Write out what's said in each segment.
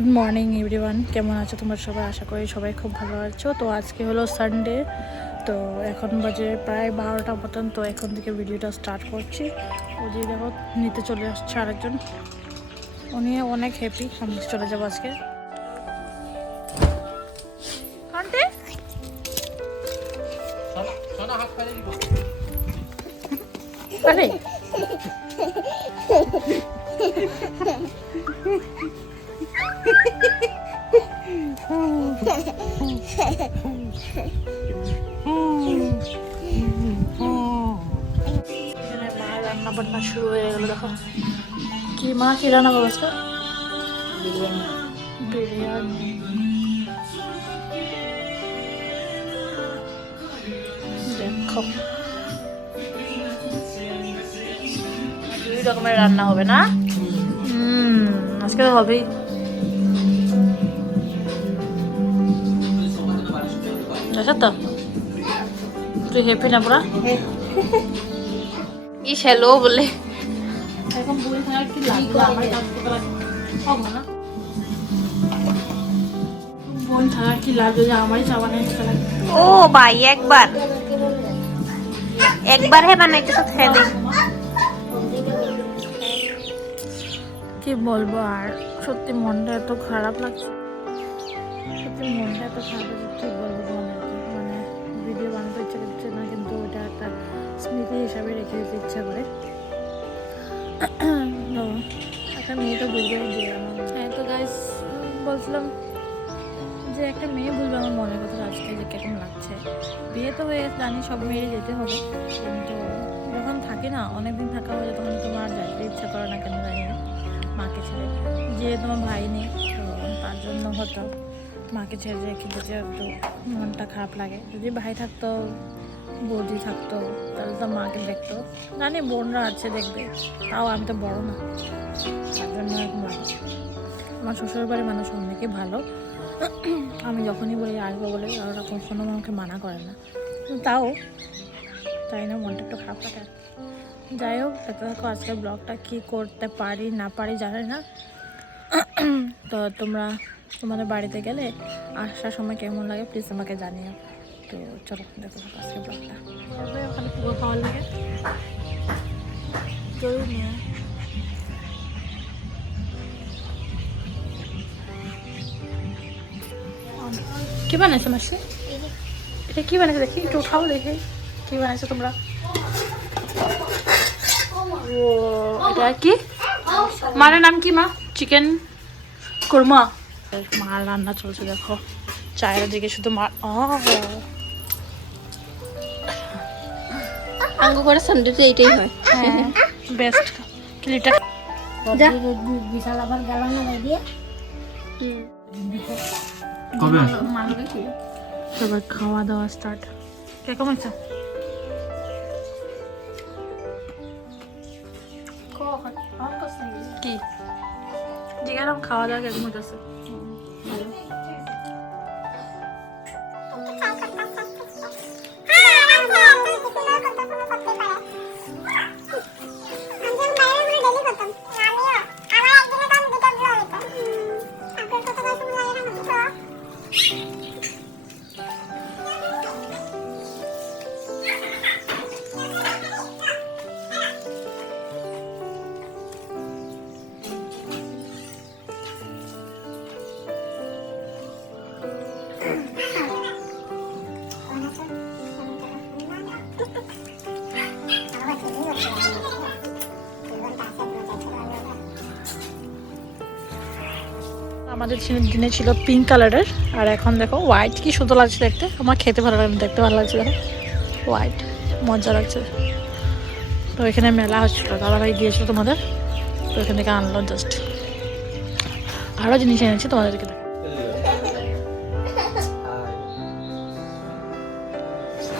Good morning everyone. কেমন আছো তোমরা সবাই? আশা করি সবাই খুব ভালো আছো। তো আজকে হলো সানডে তো এখন বাজে প্রায় বারোটা মতন। তো এখন থেকে ভিডিওটা স্টার্ট করছি। ওদিকে দেখো, নিতে চলে আসছে আরেকজন। উনি অনেক হ্যাপি আমি চলে যাব আজকে। আরে। রান্না বান্না শুরু হয়ে গেল দেখো কি মা কি রান্না বিরিয়ানি দেখো রকমের রান্না হবে না? আজকে তো হবেই। তো? তুই হ্যাপি না পুরা? কি শ্যালো বলে। এখন বই থাকার কি লাগবে আমার কাজ করতে হবে না বোন থাকার কি লাগবে যে আমারই চা বানিয়ে লাগে ও ভাই একবার। একবার হে বানাইতে তো খেয়ে দে। কি বলব আর? সত্যি মনটা এত খারাপ লাগছে। সত্যি মনটা এত খারাপ লাগছে কি বলব স্মৃতি হিসাবে রেখে দিতে ইচ্ছা করে। তো একটা মেয়ে তো বুঝবে যে হ্যাঁ। তো গাইস বলছিলাম যে একটা মেয়ে বুঝবে আমার মনের কথা আজকে যে কেমন লাগছে। বিয়ে তো হয়ে জানি সব মেয়েরই যেতে হবে, কিন্তু যখন থাকে না, অনেকদিন থাকা হলে তখন তোমার যাইতে ইচ্ছা করে না কেন জানি না, মাকে ছেড়ে। যে তোমার ভাই নেই, তো তার জন্য হতো মাকে ছেড়ে রেখে যেতে একটু মনটা খারাপ লাগে। যদি ভাই থাকতো বৌদি থাকতো, তাহলে তো মাকে দেখতো। জানি বোনরা আছে, দেখবে। তাও আমি তো বড় না। তার জন্য এরকম লাগে আমার শ্বশুর বাড়ির মানুষ অনেকই ভালো। আমি যখনই বলি, আসব বলে ওরা কখনো আমাকে মানা করে না। তাও, তাই না, মনটা একটু খারাপ লাগে। আর কি। যাই হোক, দেখতে থাকো আজকের ব্লগটা, কী করতে পারি, না পারি, জানি না। তো তোমরা তোমাদের বাড়িতে গেলে আসার সময় কেমন লাগে প্লিজ আমাকে জানিও। তো চলো দেখো থাকো আজকের ব্লগটা। ওখানে পুরো খাওয়ার লাগে। জরুর নিয়ে কি বানাইছো মাসি? এটা কি বানাইছো দেখি একটু খাও দেখি। কি বানাইছো তোমরা? ও এটা কি? মার নাম কি মা? চিকেন কুরমা। মা রান্না চলছে দেখো। চায়ের দিকে শুধু মা ও আঙ্গ করে সানডেতে এইটাই হয়। হ্যাঁ বেস্ট ক্লিপটা বিশাল আবার গেল না দিয়ে কবে? সবার খাওয়া দাওয়া স্টার্ট কীরকম হয়েছে কি? জিজ্ঞাসা খাওয়া দাওয়া কেমন হইতেছে? Shh. আমাদের দিনে ছিল পিঙ্ক কালারের আর এখন দেখো হোয়াইট কি সুন্দর লাগছে দেখতে। আমার খেতে ভালো লাগে দেখতে ভালো লাগছে দেখো। হোয়াইট মজা লাগছে। তো এখানে মেলা হচ্ছিল, দাদাভাই গিয়েছিল তোমাদের। তো এখান থেকে আনলো জাস্ট আরও জিনিস এনেছি তোমাদেরকে দেখ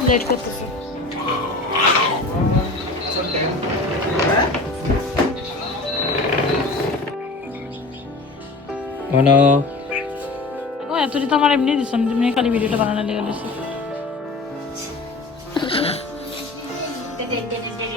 লেট করতেছি। মানে ও এতদিন তো আমার এমনি দিছেন তুমি খালি ভিডিওটা বানানো লেগে দিচ্ছি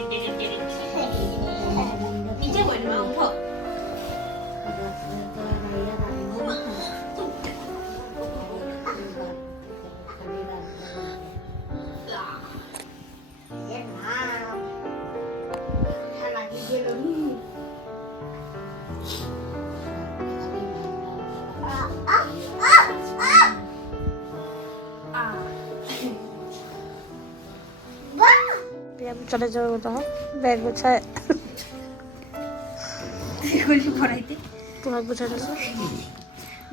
চলে যাব কোথাও ব্যাগ গোছায়। তোমার গোছায় গেছো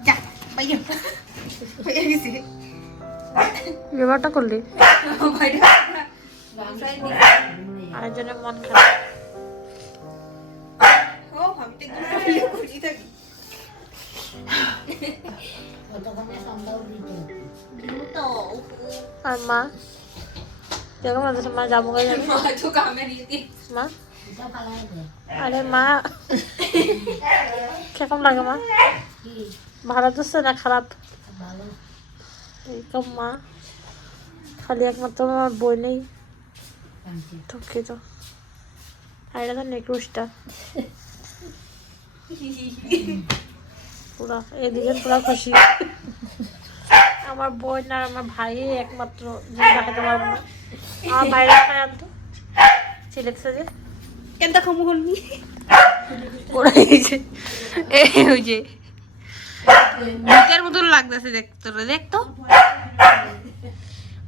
যা হয়ে গেছে। ব্যাপারটা করলি? আরেকজনের মন খারাপ। আর মা? দেখো না মা যাব তো মা? আরে মা। কীরকম লাগে মা? ভালো দিচ্ছে না খারাপ? এইরকম মা খালি একমাত্র আমার বই নেই। ঠকিত আর এটা তো নেকরুসটা পুরা এদিকে পুরা খুশি। আমার বোন আর আমার ভাই একমাত্র যে দেখাতে পারব না আমার ভাইরা খায় আনতো। সিলেক্সে যে। কেন দেখো হলনি ওরা এই যে এই ওই যে। ভূতের মতন লাগতেছে দেখতো দেখতো?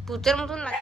ভূতের মতন লাগ